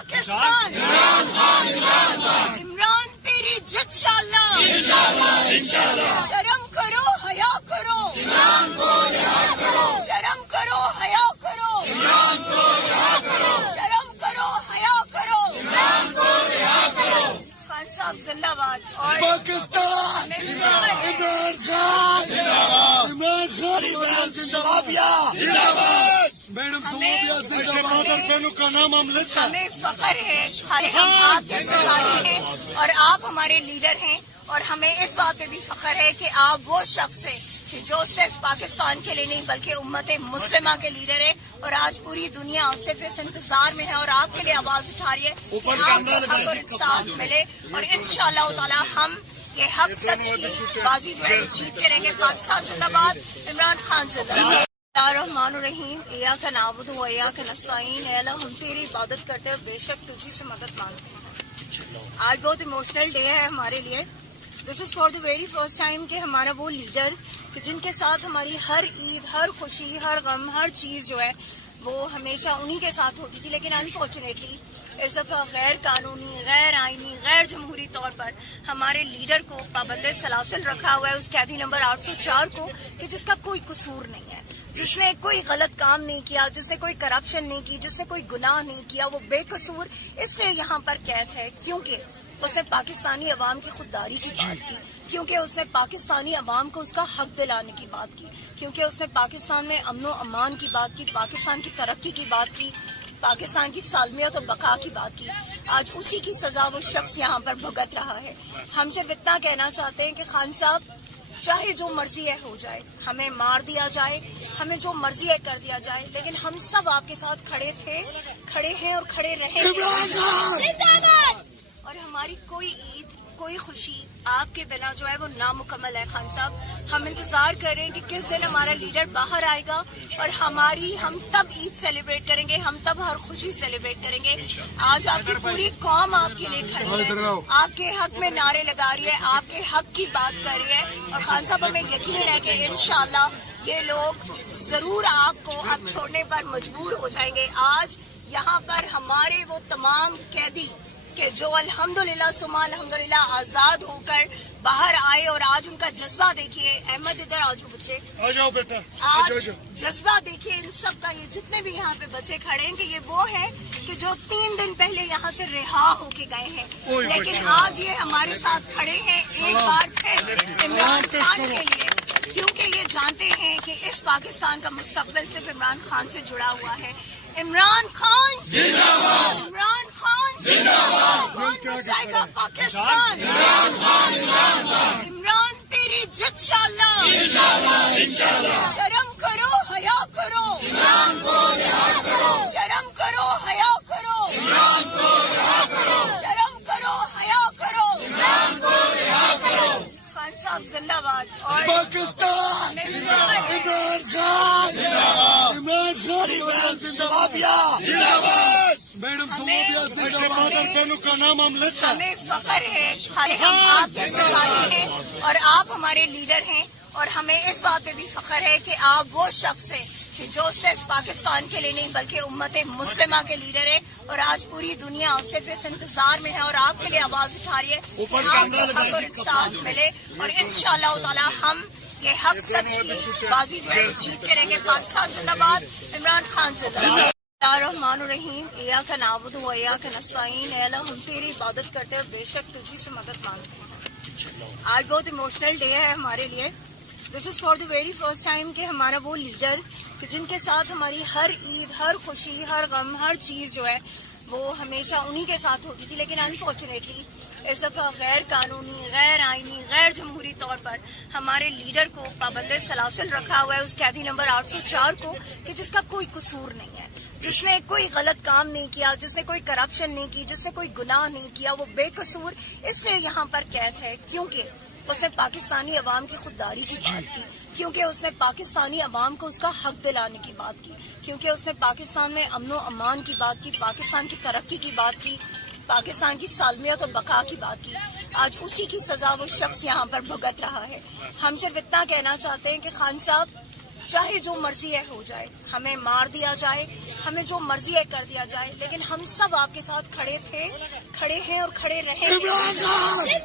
पाकिस्तान, इमरान तेरी जित इंशाल्लाह, शर्म करो हया करो, शर्म करो हया करो, शर्म करो हया करो, खान साहब जिंदाबाद। और पाकिस्तान, इमरान खान जिंदाबाद। मैडम बहनों का नाम हम लेता हमें फख्र है कि हम आपके सिपाही हैं और आप हमारे लीडर हैं, और हमें इस बात पे भी फख्र है कि आप वो शख्स हैं कि जो सिर्फ पाकिस्तान के लिए नहीं बल्कि उम्मत मुस्लिमा के लीडर है, और आज पूरी दुनिया सिर्फ इस इंतजार में है और आपके लिए आवाज उठा रही है कि आपको हक और इंसाफ मिले, और इंशाअल्लाह ताला हम ये हक सच की बाजी जो है जीत करेंगे। पाकिस्तान जिंदाबाद, इमरान खान जिंदाबाद। रहीम या का नाबुदु व या का नस्ताईन, ऐ अल्लाह हम तेरी इबादत करते हैं, बेशक तुझी से मदद मांगते हैं। आज बहुत इमोशनल डे है हमारे लिए। This is for the very first time कि हमारा वो लीडर कि जिनके साथ हमारी हर ईद, हर खुशी, हर गम, हर चीज़ जो है वो हमेशा उन्हीं के साथ होती थी, लेकिन अनफॉर्चुनेटली इस दफ़ा गैर कानूनी, गैर आइनी, गैर जमहूरी तौर पर हमारे लीडर को पाबंद सलासिल रखा हुआ है उस कैदी नंबर 804 को, कि जिसका कोई कसूर नहीं है, जिसने कोई गलत काम नहीं किया, जिसने कोई करप्शन नहीं की, जिसने कोई गुनाह नहीं किया, वो बेकसूर इसलिए यहाँ पर कैद है क्योंकि उसने पाकिस्तानी अवाम की खुददारी की बात की, क्योंकि उसने पाकिस्तानी अवाम को उसका हक दिलाने की बात की, क्योंकि उसने पाकिस्तान में अमन व अमान की बात की, पाकिस्तान की तरक्की की बात की, पाकिस्तान की सालमियत और बका की बात की। आज उसी की सजा वो शख्स यहाँ पर भुगत रहा है। हम सिर्फ इतना कहना चाहते हैं कि खान साहब, चाहे जो मर्जी है हो जाए, हमें मार दिया जाए, हमें जो मर्जी है कर दिया जाए, लेकिन हम सब आपके साथ खड़े थे, खड़े हैं और खड़े रहेंगे। और हमारी कोई ईद, कोई खुशी आपके बिना जो है वो नामुकम्मल है। खान साहब, हम इंतजार कर रहे हैं कि किस दिन हमारा लीडर बाहर आएगा और हम तब ईद सेलिब्रेट करेंगे, हम तब हर खुशी सेलिब्रेट करेंगे। आज आपकी पूरी कौम आपके लिए खड़ी है, आपके हक में नारे लगा रही है, आपके हक की बात कर रही है, और खान साहब हमें यकीन है कि इंशाअल्लाह ये लोग जरूर आपको अब छोड़ने पर मजबूर हो जाएंगे। आज यहाँ पर हमारे वो तमाम कैदी कि जो अल्हम्दुलिल्लाह सुमा अल्हम्दुलिल्लाह आजाद होकर बाहर आए, और आज उनका जज्बा देखिए। अहमद इधर आ जाओ बच्चे, आ जाओ बेटा, आज जज्बा देखिए इन सब का, ये जितने भी यहाँ पे बच्चे खड़े हैं कि ये वो है कि जो 3 दिन पहले यहाँ से रिहा होके गए हैं, लेकिन आज ये हमारे साथ खड़े हैं एक बार फिर इमरान खान के लिए, क्योंकि ये जानते हैं कि इस पाकिस्तान का मुस्तकबिल सिर्फ इमरान खान से जुड़ा हुआ है। इमरान खान जिंदाबाद, इमरान खान जिंदाबाद, कौन बचाएगा पाकिस्तान, इमरान तेरी जित इंशाल्लाह, शर्म करो हया करो, शर्म करो हया करो, शर्म करो हया करो, खान साहब जिंदाबाद। और पाकिस्तान, इमरान खान जिंदाबाद। मैडम बहनों का नाम हम लेता हमें फख्र है कि हम आपके सिपाही हैं और आप हमारे लीडर हैं, और हमें इस बात पे भी फख्र है कि आप वो शख्स हैं कि जो सिर्फ पाकिस्तान के लिए नहीं बल्कि उम्मत मुस्लिमा के लीडर है, और आज पूरी दुनिया सिर्फ इस इंतजार में है और आपके लिए आवाज उठा रही है कि आपको हक और इंसाफ मिले, और इंशाअल्लाह ताला हम ये हक सच की बाजी जो है जीत करेंगे। पाकिस्तान जिंदाबाद, इमरान खान जिंदाबाद। रहीम या का नाबुदु व या का नस्ताईन, ऐ अल्लाह हम तेरी इबादत करते हैं, बेशक तुझी से मदद मांगते हैं। आज बहुत इमोशनल डे है हमारे लिए। This is for the very first time कि हमारा वो लीडर कि जिनके साथ हमारी हर ईद, हर खुशी, हर गम, हर चीज़ जो है वो हमेशा उन्हीं के साथ होती थी, लेकिन अनफॉर्चुनेटली इस दफ़ा गैर कानूनी, गैर आइनी, गैर जमहूरी तौर पर हमारे लीडर को पाबंद सलासिल रखा हुआ है उस कैदी नंबर 804 को, कि जिसका कोई कसूर नहीं है, जिसने कोई गलत काम नहीं किया, जिसने कोई करप्शन नहीं की, जिसने कोई गुनाह नहीं किया, वो बेकसूर इसलिए यहाँ पर कैद है क्योंकि उसने पाकिस्तानी अवाम की खुददारी की बात की, क्योंकि उसने पाकिस्तानी अवाम को उसका हक दिलाने की बात की, क्योंकि उसने पाकिस्तान में अमन व अमान की बात की, पाकिस्तान की तरक्की की बात की, पाकिस्तान की सालमियत और बका की बात की। आज उसी की सजा वो शख्स यहाँ पर भुगत रहा है। हम सिर्फ इतना कहना चाहते हैं कि खान साहब, چاہے جو مرضی ہے ہو جائے, ہمیں مار دیا جائے, ہمیں جو مرضی ہے کر دیا جائے, لیکن ہم سب آپ کے ساتھ کھڑے تھے, کھڑے ہیں اور کھڑے رہیں گے.